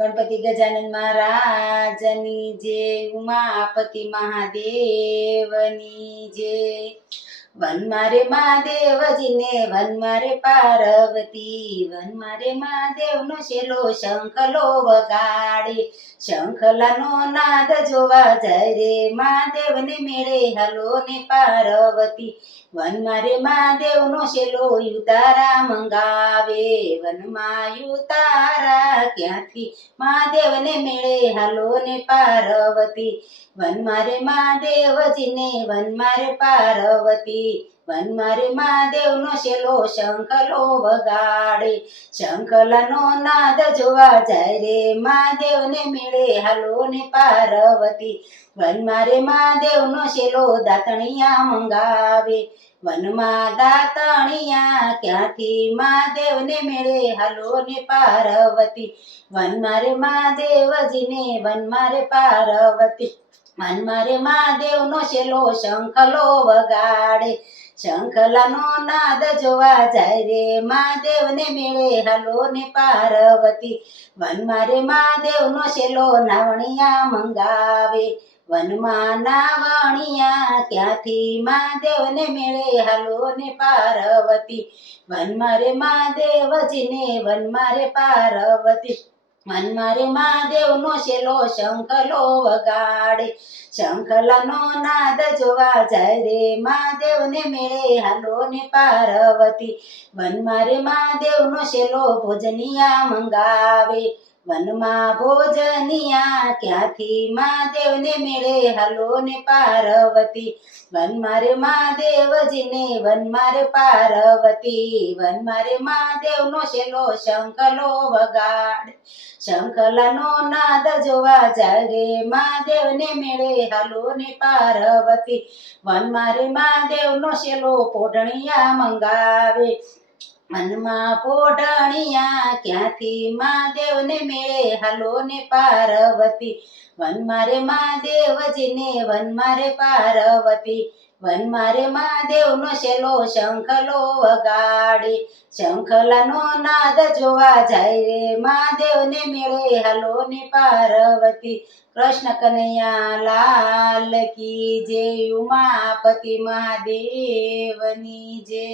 ગણપતિ ગજાનન મહારાજની જય, ઉમાપતિ મહાદેવની જય। વનમાં રે મહાદેવજીને વનમાં રે પાર્વતી, વનમાં રે મહાદેવનો શેલો શંખલો વગાડે। શંખલાનો નાદ જોવા જાય રે મહાદેવને મેળે હાલો ને પાર્વતી, વનમાં રે મહાદેવનો શેલો યુતારા મંગાવે। વનમાં યુતારા ક્યાંથી મહાદેવને મેળે હાલો ને પાર્વતી, વનમાં રે મહાદેવજીને વનમાં રે પાર્વતી, વનમાં રે મહાદેવનો શેલો શંખલો વગાડે। શંખલાનો નાદ જોવા જાય રે મહાદેવને મેળે હાલો ને પાર્વતી, વનમાં રે મહાદેવનો શેલો દાતણિયા મંગાવે। વનમાં દાતણિયા ક્યાંથી મહાદેવને મેળે હાલો ને પાર્વતી, વનમાં રે મહાદેવજીને વનમાં રે પાર્વતી, વનમાં રે મહાદેવનો શેલો શંખલો વગાડે। શંખલાનો નાદ જોવા જાય રે મહાદેવને મેળે હાલો ને પાર્વતી, વનમાં રે મહાદેવનો શેલો નાવણિયા મંગાવે। વનમાં નાવણિયા ક્યાંથી મહાદેવને મેળે હાલો ને પાર્વતી, વનમાં રે મહાદેવજીને વનમાં રે પાર્વતી, વનમાં રે મહાદેવનો શેલો શંખલો વગાડે। શંખલાનો નાદ જોવા જાય રે મહાદેવને મેળે હાલો ને પાર્વતી, વનમાં રે મહાદેવનો શેલો ભોજનિયા મંગાવે। વનમાં ભોજનિયા ક્યાંથી મહાદેવને મેળે હાલો ને પાર્વતી, વનમાં રે મહાદેવજીને વનમાં રે પાર્વતી, વનમાં રે મહાદેવનો શેલો શંખલો વગાડે। શંખલાનો નાદ જોવા જાય રે મહાદેવને મેળે હાલો ને પાર્વતી, વનમાં રે મહાદેવનો શેલો પોઢણિયા મંગાવે। વનમાં પોઢણિયા ક્યાંથી મહાદેવને મેળે હાલો ને પાર્વતી, વનમાં રે મહાદેવજીને વનમાં રે પાર્વતી, વનમાં રે મહાદેવનો શેલો શંખલો વગાડે। શંખલાનો નાદ જોવા જાય રે મહાદેવને મેળે હાલો ને પાર્વતી, કૃષ્ણ કનૈયા લાલ કી જય, ઉમાપતિ મહાદેવની જય।